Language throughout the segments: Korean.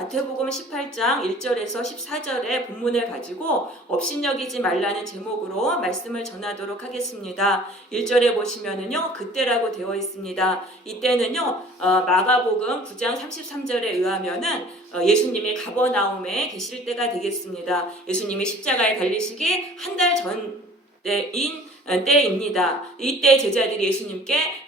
마태복음 18장 1절에서 14절의 본문을 가지고 업신여기지 말라는 제목으로 말씀을 전하도록 하겠습니다. 1절에 보시면은요, 그때라고 되어 있습니다. 이때는요, 마가복음 9장 33절에 의하면은 예수님이 가버나움에 계실 때가 되겠습니다. 예수님이 십자가에 달리시기 한 달 전인 때입니다. 이때 제자들이 예수님께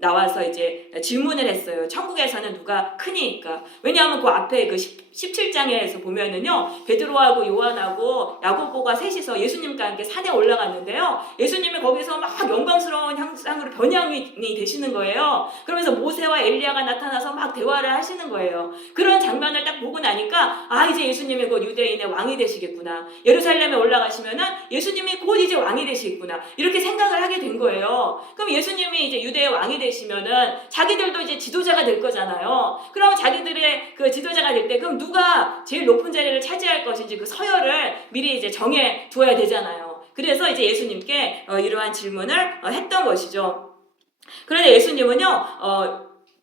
나와서 이제 질문을 했어요. 천국에서는 누가 크니까? 왜냐하면 그 앞에 그 17장에서 보면은요, 베드로하고 요한하고 야고보가 셋이서 예수님과 함께 산에 올라갔는데요, 예수님이 거기서 막 영광스러운 형상으로 변형이 되시는 거예요. 그러면서 모세와 엘리야가 나타나서 막 대화를 하시는 거예요. 그런 장면을 딱 보고 나니까 이제 예수님이 곧 유대인의 왕이 되시겠구나, 예루살렘에 올라가시면은 예수님이 곧 이제 왕이 되시겠구나, 이렇게 생각을 하게 된 거예요. 그럼 예수님이 이제 유대의 왕이 되시면은 자기들도 이제 지도자가 될 거잖아요. 그럼 자기들의 그 지도자가 될 때 그럼 누가 제일 높은 자리를 차지할 것인지 그 서열을 미리 이제 정해 둬야 되잖아요. 그래서 이제 예수님께 이러한 질문을 했던 것이죠. 그런데 예수님은요,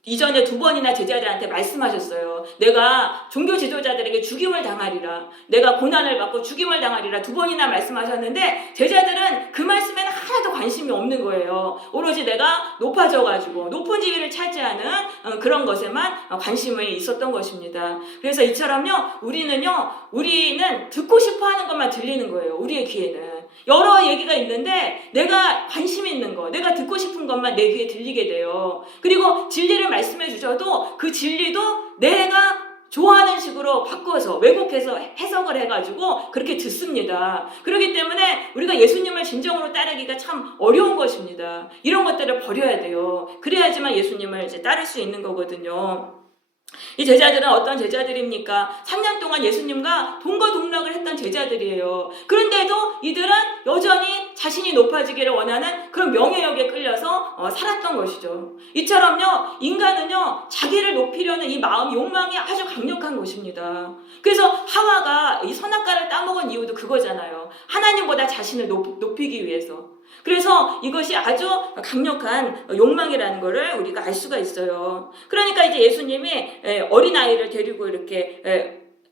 이전에 2번이나 제자들한테 말씀하셨어요. 내가 종교 지도자들에게 죽임을 당하리라, 내가 고난을 받고 죽임을 당하리라 2번이나 말씀하셨는데, 제자들은 그 말씀에는 하나도 관심이 없는 거예요. 오로지 내가 높아져가지고 높은 지위를 차지하는 그런 것에만 관심이 있었던 것입니다. 그래서 이처럼요, 우리는 듣고 싶어하는 것만 들리는 거예요. 우리의 귀에는 여러 얘기가 있는데 내가 관심 있는 거, 내가 듣고 싶은 것만 내 귀에 들리게 돼요. 그리고 진리를 말씀해 주셔도 그 진리도 내가 좋아하는 식으로 바꿔서 왜곡해서 해석을 해가지고 그렇게 듣습니다. 그렇기 때문에 우리가 예수님을 진정으로 따르기가 참 어려운 것입니다. 이런 것들을 버려야 돼요. 그래야지만 예수님을 이제 따를 수 있는 거거든요. 이 제자들은 어떤 제자들입니까? 3년 동안 예수님과 동거동락을 했던 제자들이에요. 그런데도 이들은 여전히 자신이 높아지기를 원하는 그런 명예욕에 끌려서 살았던 것이죠. 이처럼요, 인간은요, 자기를 높이려는 이 마음, 욕망이 아주 강력한 것입니다. 그래서 하와가 이 선악과를 따먹은 이유도 그거잖아요. 하나님보다 자신을 높이기 위해서. 그래서 이것이 아주 강력한 욕망이라는 것을 우리가 알 수가 있어요. 그러니까 이제 예수님이 어린아이를 데리고 이렇게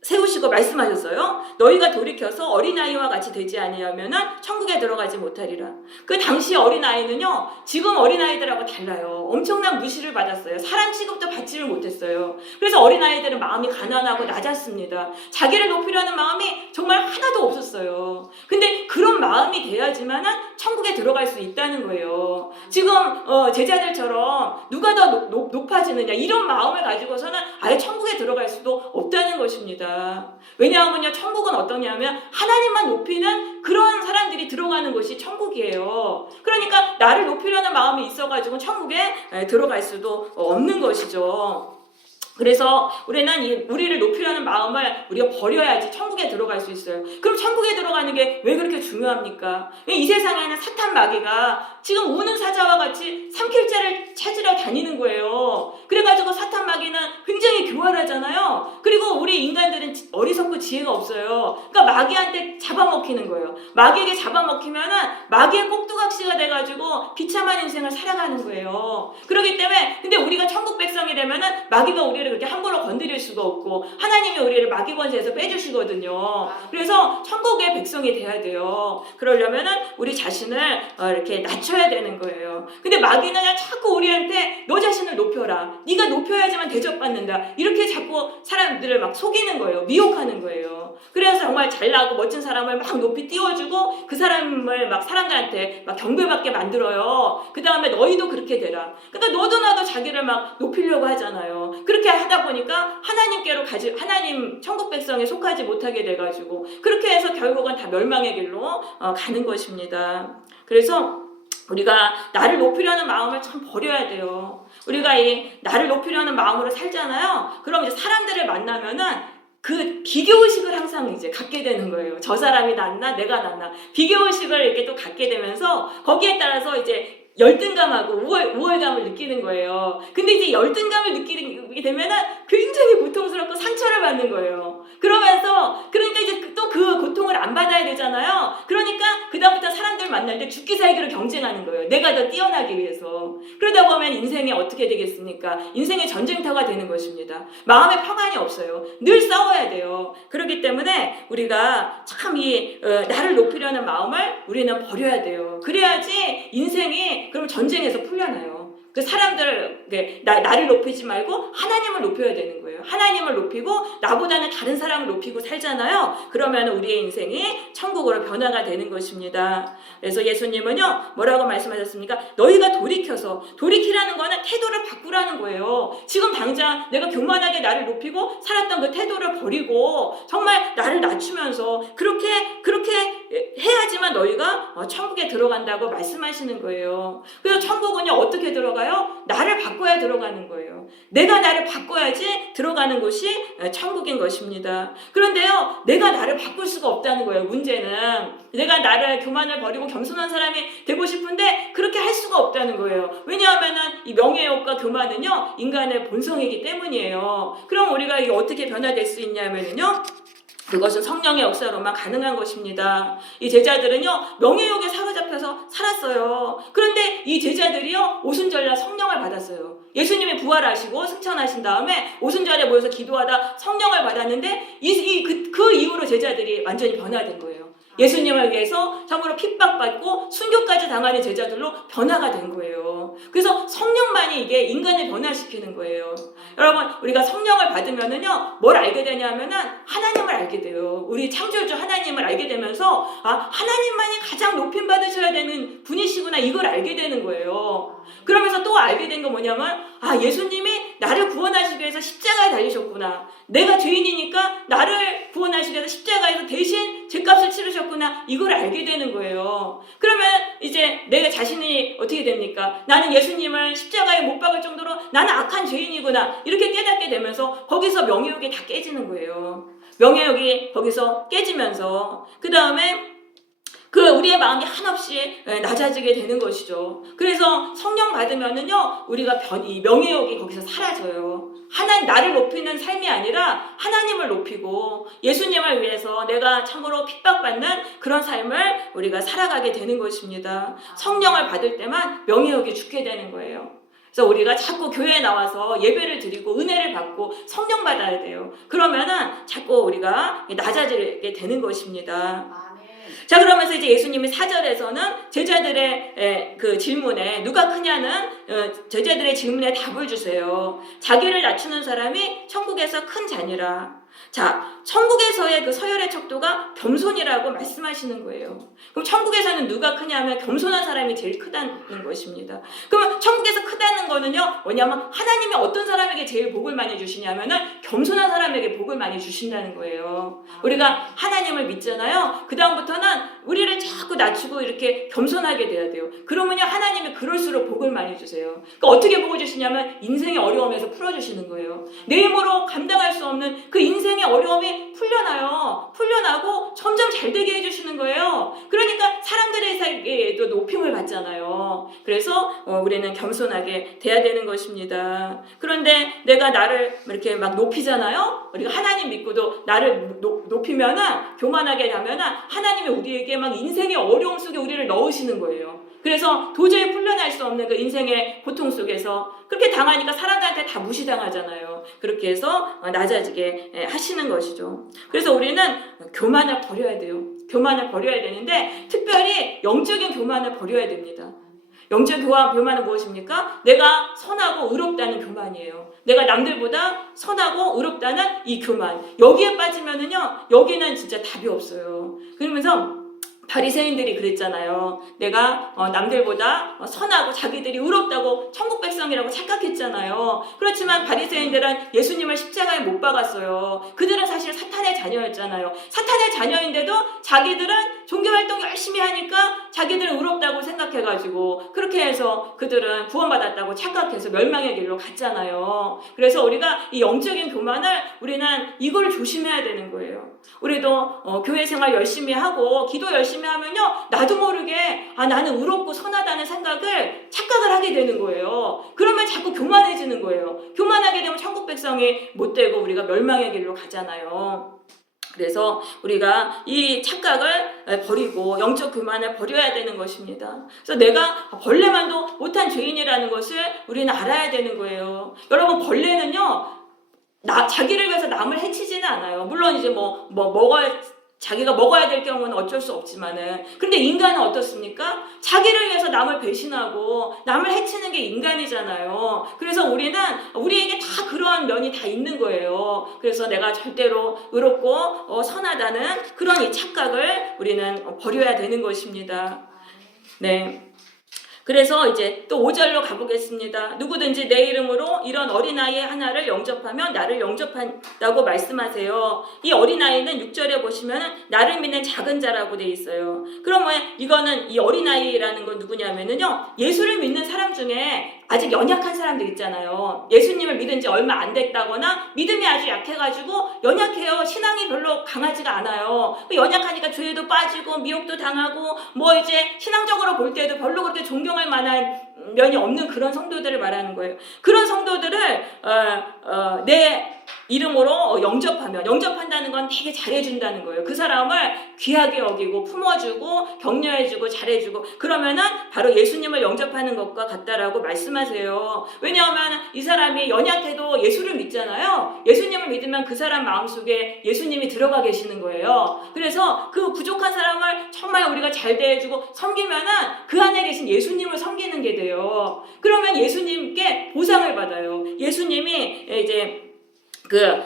세우시고 말씀하셨어요. 너희가 돌이켜서 어린아이와 같이 되지 아니하면은 천국에 들어가지 못하리라. 그 당시 어린아이는요, 지금 어린아이들하고 달라요. 엄청난 무시를 받았어요. 사람 취급도 받지를 못했어요. 그래서 어린아이들은 마음이 가난하고 낮았습니다. 자기를 높이려는 마음이 정말 하나도 없었어요. 근데 그런 마음이 돼야지만은 천국에 들어갈 수 있다는 거예요. 지금 제자들처럼 누가 더 높아지느냐, 이런 마음을 가지고서는 아예 천국에 들어갈 수도 없다는 것입니다. 왜냐하면요, 천국은 어떠냐면 하나님만 높이는 그런 사람들이 들어가는 곳이 천국이에요. 그러니까 나를 높이려는 마음이 있어가지고 천국에 들어갈 수도 없는 것이죠. 그래서 우리를 높이려는 마음을 우리가 버려야지 천국에 들어갈 수 있어요. 그럼 천국에 들어가는 게 왜 그렇게 중요합니까? 이 세상에는 사탄 마귀가 지금 우는 사자와 같이 삼킬자를 찾으러 다니는 거예요. 그래가지고 사탄 마귀는 굉장히 교활하잖아요. 그리고 우리 인간들은 어리석고 지혜가 없어요. 그러니까 마귀한테 잡아먹히는 거예요. 마귀에게 잡아먹히면은 마귀의 꼭두각시가 돼가지고 비참한 인생을 살아가는 거예요. 그렇기 때문에 근데 우리가 천국 백성이 되면은 마귀가 우리를 그렇게 함부로 건드릴 수가 없고 하나님이 우리를 마귀 권세에서 빼주시거든요. 그래서 천국의 백성이 돼야 돼요. 그러려면은 우리 자신을 이렇게 낮춰야 되는 거예요. 근데 마귀는 자꾸 우리한테 너 자신을 높여라, 네가 높여야지만 대접받는다, 이렇게 자꾸 사람들을 막 속이는 거예요. 미혹하는 거예요. 그래서 정말 잘나고 멋진 사람을 막 높이 띄워주고 그 사람을 막 사람들한테 막 경배받게 만들어요. 그 다음에 너희도 그렇게 되라. 그러니까 너도 나도 자기를 막 높이려고 하잖아요. 그렇게 하다 보니까 하나님 천국 백성에 속하지 못하게 돼가지고 그렇게 해서 결국은 다 멸망의 길로 가는 것입니다. 그래서 우리가 나를 높이려는 마음을 참 버려야 돼요. 우리가 이 나를 높이려는 마음으로 살잖아요. 그럼 이제 사람들을 만나면은 그 비교의식을 항상 이제 갖게 되는 거예요. 저 사람이 낫나 내가 낫나, 비교의식을 이렇게 또 갖게 되면서 거기에 따라서 이제 열등감하고 우월감을 느끼는 거예요. 근데 이제 열등감을 느끼게 되면은 굉장히 고통스럽고 상처를 받는 거예요. 그러니까 이제 또 그 고통을 안 받아야 되잖아요. 그러니까 그다음부터 사람들 만날 때 죽기 살기로 경쟁하는 거예요. 내가 더 뛰어나기 위해서. 그러다 보면 인생이 어떻게 되겠습니까? 인생의 전쟁터가 되는 것입니다. 마음에 평안이 없어요. 늘 싸워야 돼요. 그렇기 때문에 우리가 참 나를 높이려는 마음을 우리는 버려야 돼요. 그래야지 인생이 그럼 전쟁에서 풀려나요. 그 사람들을 나를 높이지 말고 하나님을 높여야 되는 거예요. 하나님을 높이고 나보다는 다른 사람을 높이고 살잖아요. 그러면 우리의 인생이 천국으로 변화가 되는 것입니다. 그래서 예수님은요 뭐라고 말씀하셨습니까? 너희가 돌이키라는 거는 태도를 바꾸라는 거예요. 지금 당장 내가 교만하게 나를 높이고 살았던 그 태도를 버리고 정말 나를 낮추면서 그렇게 해야지만 너희가 천국에 들어간다고 말씀하시는 거예요. 그래서 천국은요 어떻게 들어가요? 나를 바꿔야 들어가는 거예요. 내가 나를 바꿔야지 들어가는 곳이 천국인 것입니다. 그런데요 내가 나를 바꿀 수가 없다는 거예요. 문제는 내가 나를 교만을 버리고 겸손한 사람이 되고 싶은데 그렇게 할 수가 없다는 거예요. 왜냐하면은 이 명예욕과 교만은요 인간의 본성이기 때문이에요. 그럼 우리가 이게 어떻게 변화될 수 있냐면요 그것은 성령의 역사로만 가능한 것입니다. 이 제자들은요 명예욕에 사로잡혀서 살았어요. 그런데 이 제자들이요 오순절날 성령을 받았어요. 예수님이 부활하시고 승천하신 다음에 오순절에 모여서 기도하다 성령을 받았는데 그 이후로 제자들이 완전히 변화된 거예요. 예수님을 위해서 참으로 핍박받고 순교까지 당하는 제자들로 변화가 된 거예요. 그래서 성령만이 이게 인간을 변화시키는 거예요. 여러분 우리가 성령을 받으면은요 뭘 알게 되냐면은 하나님을 알게 돼요. 우리 창조주 하나님을 알게 되면서 하나님만이 가장 높임 받으셔야 되는 분이시구나 이걸 알게 되는 거예요. 그러면서 또 알게 된 건 뭐냐면 예수님이 나를 구원하시기 위해서 십자가에 달리셨구나. 내가 죄인이니까 나를 구원하시기 위해서 십자가에서 대신 죄값을 치르셨구나. 이걸 알게 되는 거예요. 그러면 이제 내가 자신이 어떻게 됩니까? 나는 예수님을 십자가에 못 박을 정도로 나는 악한 죄인이구나. 이렇게 깨닫게 되면서 거기서 명예욕이 다 깨지는 거예요. 명예욕이 거기서 깨지면서 그 다음에 우리의 마음이 한없이 낮아지게 되는 것이죠. 그래서 성령 받으면은요, 우리가 이 명예욕이 거기서 사라져요. 나를 높이는 삶이 아니라 하나님을 높이고 예수님을 위해서 내가 참으로 핍박받는 그런 삶을 우리가 살아가게 되는 것입니다. 성령을 받을 때만 명예욕이 죽게 되는 거예요. 그래서 우리가 자꾸 교회에 나와서 예배를 드리고 은혜를 받고 성령 받아야 돼요. 그러면은 자꾸 우리가 낮아지게 되는 것입니다. 자, 그러면서 이제 예수님이 4절에서는 제자들의 그 질문에 누가 크냐는 제자들의 질문에 답을 주세요. 자기를 낮추는 사람이 천국에서 큰 자니라. 자, 천국에서의 그 서열의 척도가 겸손이라고 말씀하시는 거예요. 그럼 천국에서는 누가 크냐면 겸손한 사람이 제일 크다는 것입니다. 그러면 천국에서 크다는 거는요, 뭐냐면 하나님이 어떤 사람에게 제일 복을 많이 주시냐면은 겸손한 사람에게 복을 많이 주신다는 거예요. 우리가 하나님을 믿잖아요. 그 다음부터는 우리를 자꾸 낮추고 이렇게 겸손하게 돼야 돼요. 그러면요, 하나님이 그럴수록 복을 많이 주세요. 그러니까 어떻게 복을 주시냐면 인생의 어려움에서 풀어주시는 거예요. 내 힘으로 감당할 수 없는 그 인생의 어려움이 풀려나고 점점 잘 되게 해주시는 거예요. 그러니까 사람들의 사이에도 높임을 받잖아요. 그래서 우리는 겸손하게 돼야 되는 것입니다. 그런데 내가 나를 이렇게 막 높이잖아요. 우리가 하나님 믿고도 나를 높이면은 교만하게 하면은 하나님이 우리에게 막 인생의 어려움 속에 우리를 넣으시는 거예요. 그래서 도저히 풀려날 수 없는 그 인생의 고통 속에서 그렇게 당하니까 사람들한테 다 무시당하잖아요. 그렇게 해서 낮아지게 하시는 것이죠. 그래서 우리는 교만을 버려야 돼요. 교만을 버려야 되는데 특별히 영적인 교만을 버려야 됩니다. 영적 교만은 무엇입니까? 내가 선하고 의롭다는 교만이에요. 내가 남들보다 선하고 의롭다는 이 교만. 여기에 빠지면은요, 여기는 진짜 답이 없어요. 그러면서 바리새인들이 그랬잖아요. 내가 남들보다 선하고 자기들이 의롭다고 천국 백성이라고 착각했잖아요. 그렇지만 바리새인들은 예수님을 십자가에 못 박았어요. 그들은 사실 사탄의 자녀였잖아요. 사탄의 자녀인데도 자기들은 종교활동 열심히 하니까 자기들은 의롭다고 생각해가지고 그렇게 해서 그들은 구원받았다고 착각해서 멸망의 길로 갔잖아요. 그래서 우리가 이 영적인 교만을 우리는 이걸 조심해야 되는 거예요. 우리도 교회 생활 열심히 하고 기도 열심히 하면요, 나도 모르게 나는 의롭고 선하다는 착각을 하게 되는 거예요. 그러면 자꾸 교만해지는 거예요. 교만하게 되면 천국 백성이 못 되고 우리가 멸망의 길로 가잖아요. 그래서 우리가 이 착각을 버리고 영적 교만을 버려야 되는 것입니다. 그래서 내가 벌레만도 못한 죄인이라는 것을 우리는 알아야 되는 거예요. 여러분, 벌레는요, 자기를 위해서 남을 해치지는 않아요. 물론 이제 자기가 먹어야 될 경우는 어쩔 수 없지만은. 근데 인간은 어떻습니까? 자기를 위해서 남을 배신하고 남을 해치는 게 인간이잖아요. 그래서 우리에게 다 그런 면이 다 있는 거예요. 그래서 내가 절대로 의롭고 선하다는 그런 이 착각을 우리는 버려야 되는 것입니다. 네. 그래서 이제 또 5절로 가보겠습니다. 누구든지 내 이름으로 이런 어린아이 하나를 영접하면 나를 영접한다고 말씀하세요. 이 어린아이는 6절에 보시면 나를 믿는 작은 자라고 돼 있어요. 그러면 이거는 이 어린아이라는 건 누구냐면요, 예수를 믿는 사람 중에 아직 연약한 사람들 있잖아요. 예수님을 믿은 지 얼마 안 됐다거나 믿음이 아주 약해가지고 연약해요. 신앙이 별로 강하지가 않아요. 연약하니까 죄에도 빠지고 미혹도 당하고 이제 신앙적으로 볼 때도 별로 그렇게 존경할 만한 면이 없는 그런 성도들을 말하는 거예요. 그런 성도들을 내 이름으로 영접한다는 건 되게 잘해준다는 거예요. 그 사람을 귀하게 여기고 품어주고 격려해주고 잘해주고, 그러면은 바로 예수님을 영접하는 것과 같다라고 말씀하세요. 왜냐하면 이 사람이 연약해도 예수를 믿잖아요. 예수님을 믿으면 그 사람 마음속에 예수님이 들어가 계시는 거예요. 그래서 그 부족한 사람을 정말 우리가 잘 대해주고 섬기면은 그 안에 계신 예수님을 섬기는 게 돼요. 그러면 예수님께 보상을 받아요. 예수님이 이제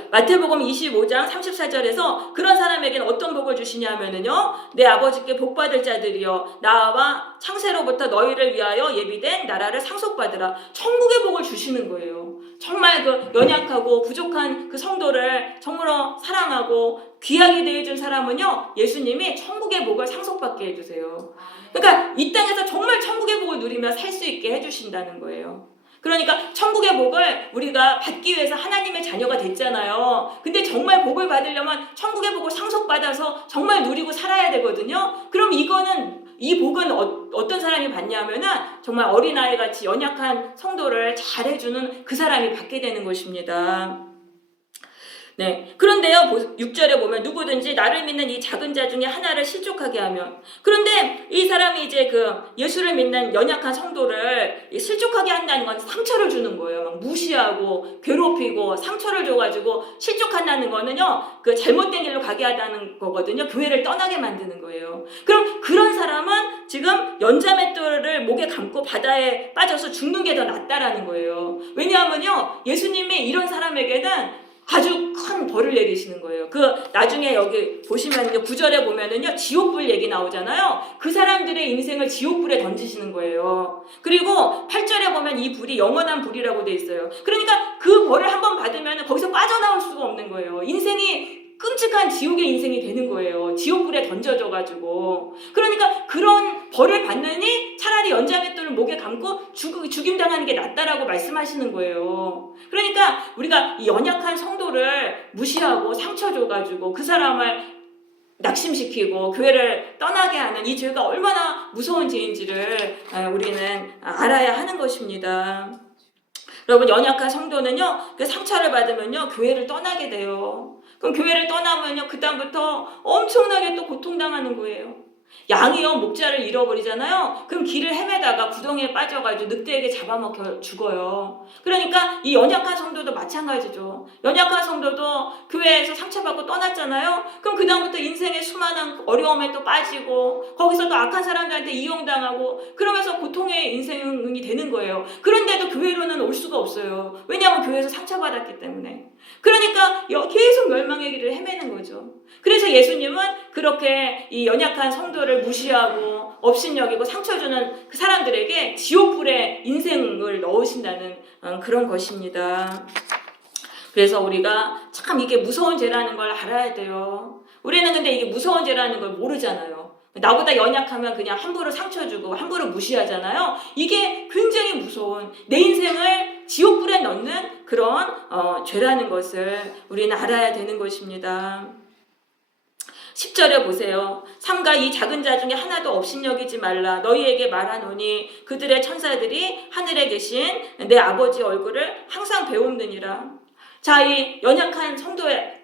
마태복음 25장 34절에서 그런 사람에게는 어떤 복을 주시냐면은요, 내 아버지께 복받을 자들이여 나와 창세로부터 너희를 위하여 예비된 나라를 상속받으라. 천국의 복을 주시는 거예요. 정말 연약하고 부족한 그 성도를 정말로 사랑하고 귀하게 대해준 사람은요, 예수님이 천국의 복을 상속받게 해주세요. 그러니까 이 땅에서 정말 천국의 복을 누리며 살 수 있게 해주신다는 거예요. 그러니까 천국의 복을 우리가 받기 위해서 하나님의 자녀가 됐잖아요. 근데 정말 복을 받으려면 천국의 복을 상속받아서 정말 누리고 살아야 되거든요. 그럼 이 복은 어떤 사람이 받냐면은 정말 어린아이같이 연약한 성도를 잘해주는 그 사람이 받게 되는 것입니다. 네. 그런데요, 6절에 보면 누구든지 나를 믿는 이 작은 자 중에 하나를 실족하게 하면, 그런데 이 사람이 이제 예수를 믿는 연약한 성도를 실족하게 한다는 건 상처를 주는 거예요. 막 무시하고 괴롭히고 상처를 줘가지고 실족한다는 거는요, 잘못된 길로 가게 하다는 거거든요. 교회를 떠나게 만드는 거예요. 그럼 그런 사람은 지금 연자맷돌을 목에 감고 바다에 빠져서 죽는 게 더 낫다라는 거예요. 왜냐하면요, 예수님이 이런 사람에게는 아주 큰 벌을 내리시는 거예요. 나중에 여기 보시면요, 9절에 보면은요, 지옥불 얘기 나오잖아요. 그 사람들의 인생을 지옥불에 던지시는 거예요. 그리고 8절에 보면 이 불이 영원한 불이라고 돼 있어요. 그러니까 그 벌을 한번 받으면 거기서 빠져나올 수가 없는 거예요. 인생이 끔찍한 지옥의 인생이 되는 거예요. 지옥불에 던져져가지고. 그러니까 그런 벌을 받느니 차라리 연자맷돌을 목에 감고 죽임당하는 게 낫다라고 말씀하시는 거예요. 그러니까 우리가 이 연약한 성도를 무시하고 상처 줘가지고 그 사람을 낙심시키고 교회를 떠나게 하는 이 죄가 얼마나 무서운 죄인지를 우리는 알아야 하는 것입니다. 여러분, 연약한 성도는요, 그 상처를 받으면요, 교회를 떠나게 돼요. 그럼 교회를 떠나면요, 그다음부터 엄청나게 또 고통당하는 거예요. 양이요, 목자를 잃어버리잖아요. 그럼 길을 헤매다가 구덩이에 빠져가지고 늑대에게 잡아먹혀 죽어요. 그러니까 이 연약한 성도도 마찬가지죠. 연약한 성도도 교회에서 상처받고 떠났잖아요. 그럼 그다음부터 인생의 수많은 어려움에 또 빠지고 거기서 또 악한 사람들한테 이용당하고 그러면서 고통의 인생이 되는 거예요. 그런데도 교회로는 올 수가 없어요. 왜냐하면 교회에서 상처받았기 때문에. 그러니까 계속 멸망의 길을 헤매는 거죠. 그래서 예수님은 그렇게 이 연약한 성도를 무시하고 업신여기고 상처 주는 그 사람들에게 지옥불에 인생을 넣으신다는 그런 것입니다. 그래서 우리가 참 이게 무서운 죄라는 걸 알아야 돼요. 우리는 근데 이게 무서운 죄라는 걸 모르잖아요. 나보다 연약하면 그냥 함부로 상처 주고 함부로 무시하잖아요. 이게 굉장히 무서운, 내 인생을 지옥불에 넣는 그런 죄라는 것을 우리는 알아야 되는 것입니다. 10절에 보세요. 삼가 이 작은 자 중에 하나도 업신여기지 말라. 너희에게 말하노니 그들의 천사들이 하늘에 계신 내 아버지 얼굴을 항상 배움느니라. 자, 이 연약한 성도의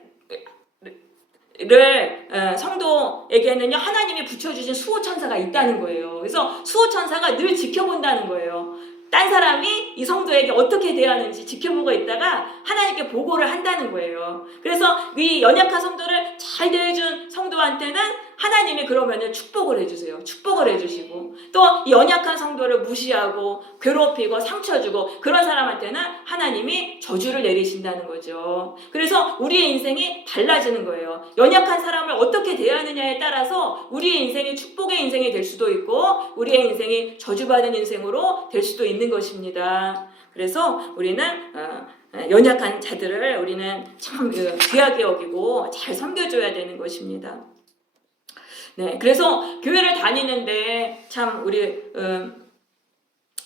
성도에게는요, 하나님이 붙여주신 수호천사가 있다는 거예요. 그래서 수호천사가 늘 지켜본다는 거예요. 딴 사람이 이 성도에게 어떻게 대하는지 지켜보고 있다가 하나님께 보고를 한다는 거예요. 그래서 이 연약한 성도를 잘 대해준 성도한테는 하나님이 그러면은 축복을 해주세요. 축복을 해주시고, 또 이 연약한 성도를 무시하고 괴롭히고 상처 주고 그런 사람한테는 하나님이 저주를 내리신다는 거죠. 그래서 우리의 인생이 달라지는 거예요. 연약한 사람을 어떻게 대하느냐에 따라서 우리의 인생이 축복의 인생이 될 수도 있고 우리의 인생이 저주받은 인생으로 될 수도 있는 것입니다. 그래서 우리는 연약한 자들을 우리는 참 귀하게 여기고 잘 섬겨줘야 되는 것입니다. 네, 그래서 교회를 다니는데 참 우리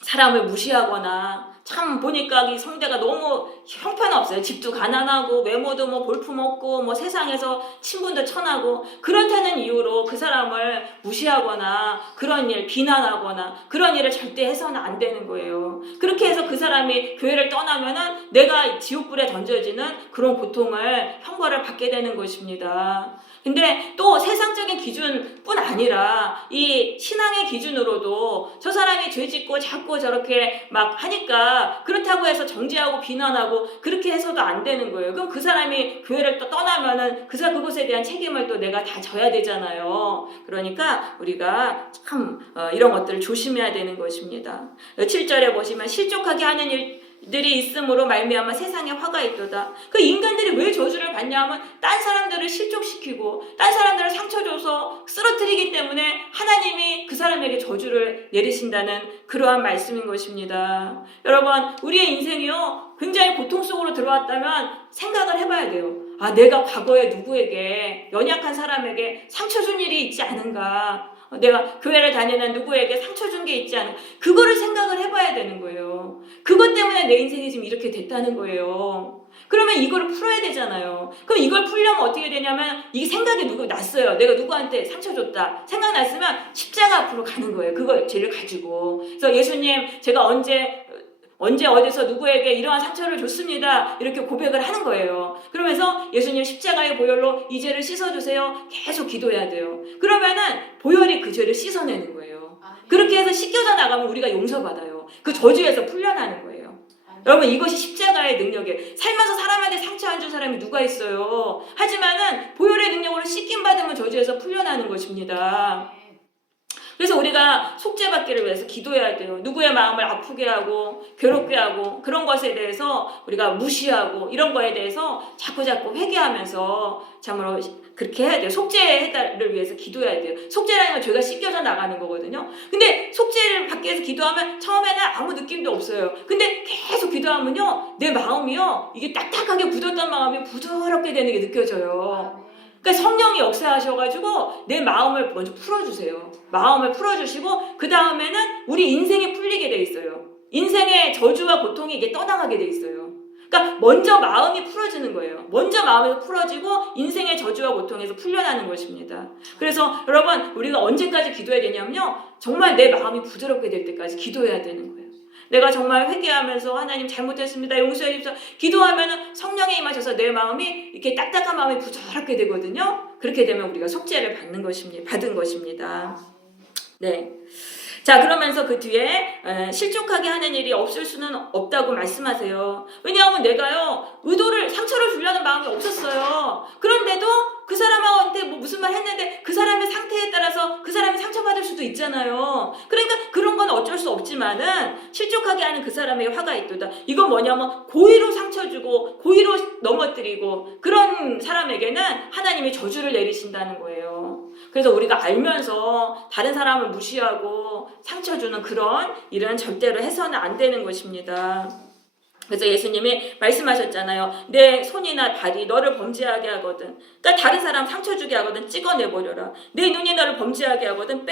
사람을 무시하거나 참 보니까 이 성대가 너무 형편없어요. 집도 가난하고 외모도 뭐 볼품없고 뭐 세상에서 친분도 천하고 그렇다는 이유로 그 사람을 무시하거나 그런 일 비난하거나 그런 일을 절대 해서는 안 되는 거예요. 그렇게 해서 그 사람이 교회를 떠나면은 내가 지옥불에 던져지는 그런 고통을 형벌을 받게 되는 것입니다. 근데 또 세상적인 기준뿐 아니라 이 신앙의 기준으로도 저 사람이 죄 짓고 자꾸 저렇게 막 하니까 그렇다고 해서 정죄하고 비난하고 그렇게 해서도 안 되는 거예요. 그럼 그 사람이 교회를 또 떠나면은 그곳에 대한 책임을 또 내가 다 져야 되잖아요. 그러니까 우리가 참 이런 것들을 조심해야 되는 것입니다. 7절에 보시면 실족하게 하는 일들이 있으므로 말미암아 세상에 화가 있도다. 그 인간들이 왜 저주를 받냐 하면 딴 사람들을 실족시키고 딴 사람들을 상처 줘서 쓰러뜨리기 때문에 하나님이 그 사람에게 저주를 내리신다는 그러한 말씀인 것입니다. 여러분, 우리의 인생이요 굉장히 고통 속으로 들어왔다면 생각을 해봐야 돼요. 아, 내가 과거에 누구에게 연약한 사람에게 상처 준 일이 있지 않은가, 내가 교회를 다니는 누구에게 상처 준 게 있지 않은가, 그거를 생각을 해봐야 되는 거예요. 그것 때문에 내 인생이 지금 이렇게 됐다는 거예요. 그러면 이걸 풀어야 되잖아요. 그럼 이걸 풀려면 어떻게 되냐면 이게 생각이 났어요. 내가 누구한테 상처 줬다 생각났으면 십자가 앞으로 가는 거예요. 그거 죄를 가지고. 그래서 예수님, 제가 언제 어디서 누구에게 이러한 상처를 줬습니다. 이렇게 고백을 하는 거예요. 그러면서 예수님 십자가의 보혈로 이 죄를 씻어주세요. 계속 기도해야 돼요. 그러면은 보혈이 그 죄를 씻어내는 거예요. 그렇게 해서 씻겨져 나가면 우리가 용서받아요. 그 저주에서 풀려나는 거예요. 여러분, 이것이 십자가의 능력이에요. 살면서 사람한테 상처 안 준 사람이 누가 있어요. 하지만은 보혈의 능력으로 씻김 받으면 저주에서 풀려나는 것입니다. 그래서 우리가 속죄받기를 위해서 기도해야 돼요. 누구의 마음을 아프게 하고 괴롭게 하고 그런 것에 대해서 우리가 무시하고 이런 거에 대해서 자꾸 회개하면서 참으로 그렇게 해야 돼요. 속죄를 위해서 기도해야 돼요. 속죄라는 건 죄가 씻겨져 나가는 거거든요. 근데 속죄를 받기 위해서 기도하면 처음에는 아무 느낌도 없어요. 근데 계속 기도하면요, 내 마음이요, 이게 딱딱하게 굳었던 마음이 부드럽게 되는 게 느껴져요. 그러니까 성령이 역사하셔가지고 내 마음을 먼저 풀어주세요. 마음을 풀어주시고 그 다음에는 우리 인생이 풀리게 돼 있어요. 인생의 저주와 고통이 이게 떠나가게 돼 있어요. 그러니까 먼저 마음이 풀어지는 거예요. 먼저 마음에서 풀어지고 인생의 저주와 고통에서 풀려나는 것입니다. 그래서 여러분, 우리가 언제까지 기도해야 되냐면요, 정말 내 마음이 부드럽게 될 때까지 기도해야 되는 거예요. 내가 정말 회개하면서 하나님 잘못했습니다, 용서해 주십시오 기도하면 성령이 임하셔서 내 마음이 이렇게 딱딱한 마음이 부드럽게 되거든요. 그렇게 되면 우리가 속죄를 받은 것입니다. 네. 자, 그러면서 그 뒤에 실족하게 하는 일이 없을 수는 없다고 말씀하세요. 왜냐하면 내가요, 상처를 주려는 마음이 없었어요. 그런데도 그 사람한테 무슨 말 했는데 그 사람의 상태에 따라서 그 사람이 상처받을 수도 있잖아요. 그러니까 그런 건 어쩔 수 없지만은 실족하게 하는 그 사람의 화가 있도다. 이건 뭐냐면 고의로 상처 주고 고의로 넘어뜨리고 그런 사람에게는 하나님이 저주를 내리신다는 거예요. 그래서 우리가 알면서 다른 사람을 무시하고 상처 주는 그런 일은 절대로 해서는 안 되는 것입니다. 그래서 예수님이 말씀하셨잖아요. 내 손이나 발이 너를 범죄하게 하거든, 그러니까 다른 사람 상처 주게 하거든 찍어내버려라. 내 눈이 너를 범죄하게 하거든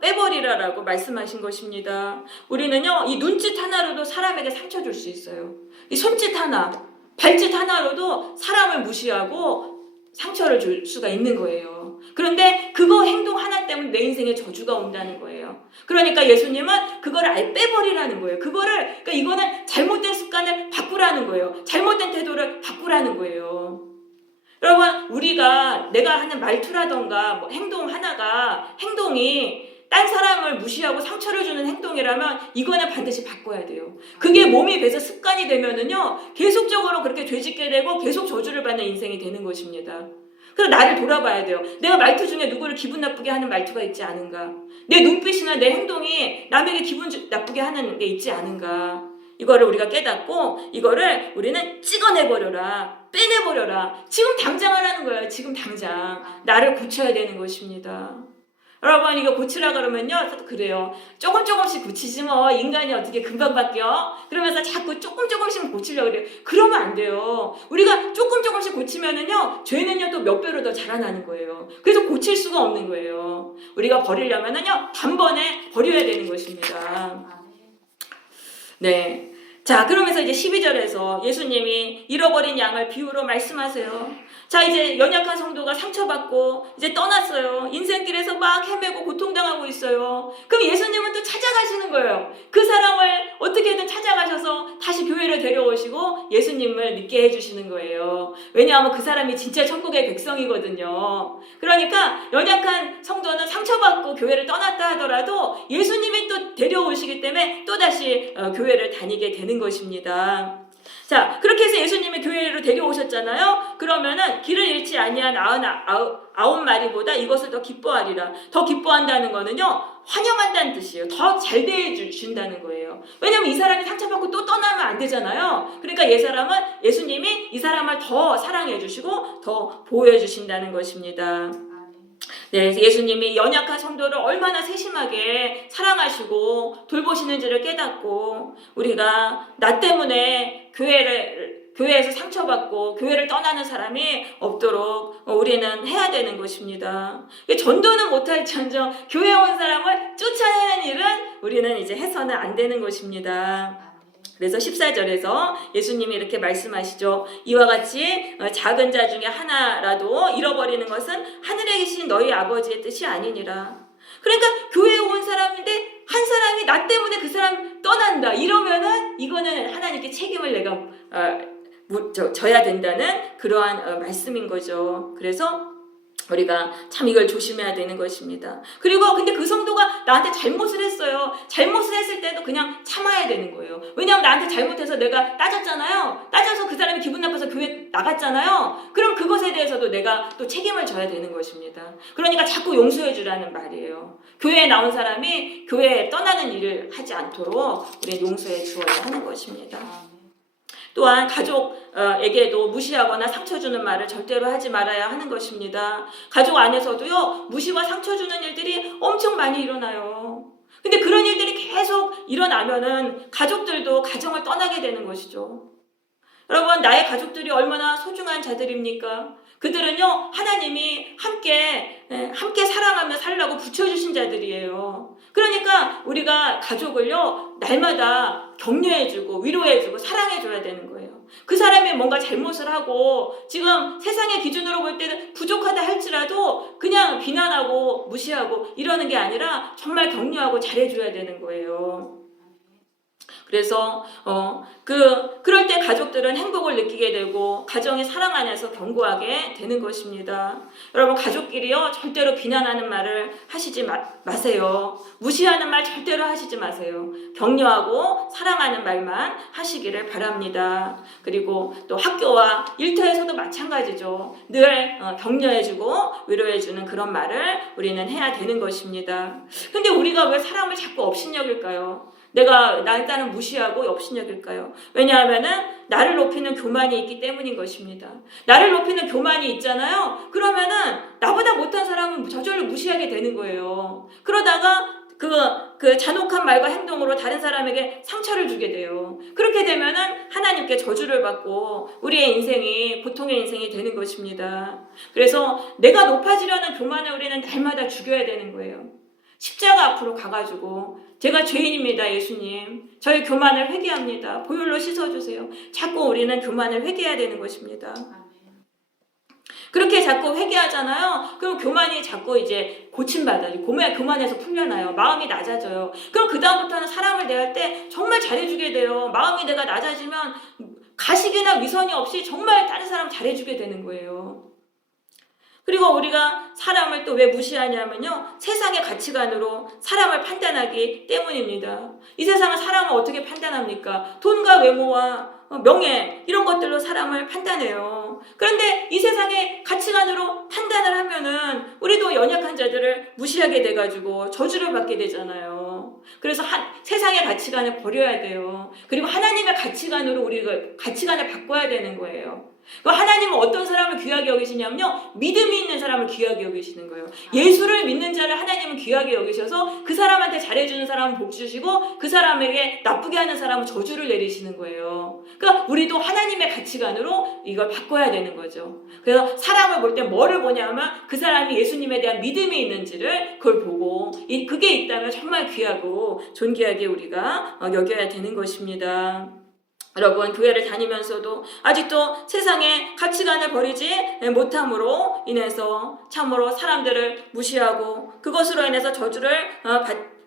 빼버리라라고 말씀하신 것입니다. 우리는요, 이 눈짓 하나로도 사람에게 상처 줄 수 있어요. 이 손짓 하나, 발짓 하나로도 사람을 무시하고 상처를 줄 수가 있는 거예요. 그런데 그거 행동 하나 때문에 내 인생에 저주가 온다는 거예요. 그러니까 예수님은 그거를 아예 빼버리라는 거예요. 그러니까 이거는 잘못된 습관을 바꾸라는 거예요. 잘못된 태도를 바꾸라는 거예요. 여러분, 우리가 우리가 내가 하는 말투라던가 뭐 행동 하나가 행동이 딴 사람을 무시하고 상처를 주는 행동이라면 이거는 반드시 바꿔야 돼요. 그게 몸이 배서 습관이 되면은요 계속적으로 그렇게 되짓게 되고 계속 저주를 받는 인생이 되는 것입니다. 그래서 나를 돌아봐야 돼요. 내가 말투 중에 누구를 기분 나쁘게 하는 말투가 있지 않은가? 내 눈빛이나 내 행동이 남에게 기분 나쁘게 하는 게 있지 않은가? 이거를 우리가 깨닫고 이거를 우리는 찍어내버려라, 빼내버려라. 지금 당장 하라는 거예요. 지금 당장 나를 고쳐야 되는 것입니다. 여러분 이거 고치라 그러면요 그래요. 조금씩 고치지 뭐 인간이 어떻게 금방 바뀌어? 그러면서 자꾸 조금씩 고치려고 그래요. 그러면 안 돼요. 우리가 조금씩 고치면은요 죄는요 또 몇 배로 더 자라나는 거예요. 그래서 고칠 수가 없는 거예요. 우리가 버리려면은요 단번에 버려야 되는 것입니다. 네. 자, 그러면서 이제 12절에서 예수님이 잃어버린 양을 비유로 말씀하세요. 자, 이제 연약한 성도가 상처받고 이제 떠났어요. 인생길에서 막 헤매고 고통당하고 있어요. 그럼 예수님은 또 찾아가시는 거예요. 그 사람을 어떻게든 찾아가셔서 다시 교회를 데려오시고 예수님을 믿게 해주시는 거예요. 왜냐하면 그 사람이 진짜 천국의 백성이거든요. 그러니까 연약한 성도는 상처받고 교회를 떠났다 하더라도 예수님이 또 데려오시기 때문에 또다시 교회를 다니게 되는 것입니다. 자, 그렇게 해서 예수님이 교회로 데려오셨잖아요. 그러면은 길을 잃지 아니한 99마리보다 이것을 더 기뻐하리라. 더 기뻐한다는 거는요, 환영한다는 뜻이에요. 더 잘 대해주신다는 거예요. 왜냐면 이 사람이 상처받고 또 떠나면 안 되잖아요. 그러니까 예수님이 이 사람을 더 사랑해 주시고 더 보호해 주신다는 것입니다. 네, 예수님이 연약한 성도를 얼마나 세심하게 사랑하시고 돌보시는지를 깨닫고 우리가 나 때문에 교회에서 상처받고 교회를 떠나는 사람이 없도록 우리는 해야 되는 것입니다. 전도는 못할지언정 교회에 온 사람을 쫓아내는 일은 우리는 이제 해서는 안 되는 것입니다. 그래서 14절에서 예수님이 이렇게 말씀하시죠. 이와 같이 작은 자 중에 하나라도 잃어버리는 것은 하늘에 계신 너희 아버지의 뜻이 아니니라. 그러니까 교회에 온 사람인데 한 사람이 나 때문에 그 사람 떠난다. 이러면은 이거는 하나님께 책임을 내가 져야 된다는 그러한 말씀인 거죠. 그래서 우리가 참 이걸 조심해야 되는 것입니다. 그리고 근데 그 성도가 나한테 잘못을 했어요. 잘못을 했을 때도 그냥 참아야 되는 거예요. 왜냐하면 나한테 잘못해서 내가 따졌잖아요. 따져서 그 사람이 기분 나빠서 교회 나갔잖아요. 그럼 그것에 대해서도 내가 또 책임을 져야 되는 것입니다. 그러니까 자꾸 용서해 주라는 말이에요. 교회에 나온 사람이 교회에 떠나는 일을 하지 않도록 우리는 용서해 주어야 하는 것입니다. 또한 가족에게도 무시하거나 상처 주는 말을 절대로 하지 말아야 하는 것입니다. 가족 안에서도요, 무시와 상처 주는 일들이 엄청 많이 일어나요. 근데 그런 일들이 계속 일어나면은 가족들도 가정을 떠나게 되는 것이죠. 여러분, 나의 가족들이 얼마나 소중한 자들입니까? 그들은요, 하나님이 함께 사랑하며 살라고 붙여주신 자들이에요. 그러니까 우리가 가족을요, 날마다 격려해주고 위로해주고 사랑해줘야 되는 거예요. 그 사람이 뭔가 잘못을 하고 지금 세상의 기준으로 볼 때는 부족하다 할지라도 그냥 비난하고 무시하고 이러는 게 아니라 정말 격려하고 잘해줘야 되는 거예요. 그래서 그럴 때 가족들은 행복을 느끼게 되고 가정의 사랑 안에서 견고하게 되는 것입니다. 여러분, 가족끼리요 절대로 비난하는 말을 하시지 마세요. 무시하는 말 절대로 하시지 마세요. 격려하고 사랑하는 말만 하시기를 바랍니다. 그리고 또 학교와 일터에서도 마찬가지죠. 늘 격려해주고 위로해주는 그런 말을 우리는 해야 되는 것입니다. 근데 우리가 왜 사람을 자꾸 업신여길까요? 내가 나를 무시하고 업신여길까요? 왜냐하면은 나를 높이는 교만이 있기 때문인 것입니다. 나를 높이는 교만이 있잖아요. 그러면은 나보다 못한 사람은 저절로 무시하게 되는 거예요. 그러다가 그 잔혹한 말과 행동으로 다른 사람에게 상처를 주게 돼요. 그렇게 되면은 하나님께 저주를 받고 우리의 인생이 고통의 인생이 되는 것입니다. 그래서 내가 높아지려는 교만을 우리는 날마다 죽여야 되는 거예요. 십자가 앞으로 가가지고 제가 죄인입니다, 예수님. 저의 교만을 회개합니다. 보혈로 씻어주세요. 자꾸 우리는 교만을 회개해야 되는 것입니다. 그렇게 자꾸 회개하잖아요. 그럼 교만이 자꾸 이제 고침받아요. 교만에서 풀려나요. 마음이 낮아져요. 그럼 그 다음부터는 사람을 대할 때 정말 잘해주게 돼요. 마음이 내가 낮아지면 가식이나 위선이 없이 정말 다른 사람 잘해주게 되는 거예요. 그리고 우리가 사람을 또 왜 무시하냐면요. 세상의 가치관으로 사람을 판단하기 때문입니다. 이 세상은 사람을 어떻게 판단합니까? 돈과 외모와 명예 이런 것들로 사람을 판단해요. 그런데 이 세상의 가치관으로 판단을 하면은 우리도 연약한 자들을 무시하게 돼가지고 저주를 받게 되잖아요. 그래서 세상의 가치관을 버려야 돼요. 그리고 하나님의 가치관으로 우리가 가치관을 바꿔야 되는 거예요. 하나님은 어떤 사람을 귀하게 여기시냐면요. 믿음이 있는 사람을 귀하게 여기시는 거예요. 예수를 믿는 자를 하나님은 귀하게 여기셔서 그 사람한테 잘해주는 사람은 복 주시고 그 사람에게 나쁘게 하는 사람은 저주를 내리시는 거예요. 그러니까 우리도 하나님의 가치관으로 이걸 바꿔야 되는 거죠. 그래서 사람을 볼 때 뭐를 보냐면 그 사람이 예수님에 대한 믿음이 있는지를 그걸 보고 그게 있다면 정말 귀하고 존귀하게 우리가 여겨야 되는 것입니다. 여러분 교회를 다니면서도 아직도 세상의 가치관을 버리지 못함으로 인해서 참으로 사람들을 무시하고 그것으로 인해서 저주를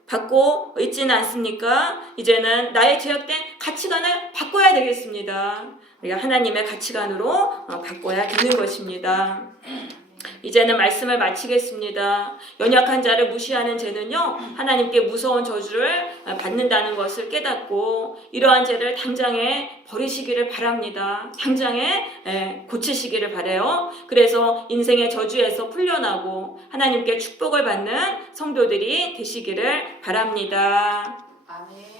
받고 있지는 않습니까? 이제는 나의 죄악된 가치관을 바꿔야 되겠습니다. 우리가 하나님의 가치관으로 바꿔야 되는 것입니다. 이제는 말씀을 마치겠습니다. 연약한 자를 무시하는 죄는요, 하나님께 무서운 저주를 받는다는 것을 깨닫고 이러한 죄를 당장에 버리시기를 바랍니다. 당장에 고치시기를 바라요. 그래서 인생의 저주에서 풀려나고 하나님께 축복을 받는 성도들이 되시기를 바랍니다. 아멘.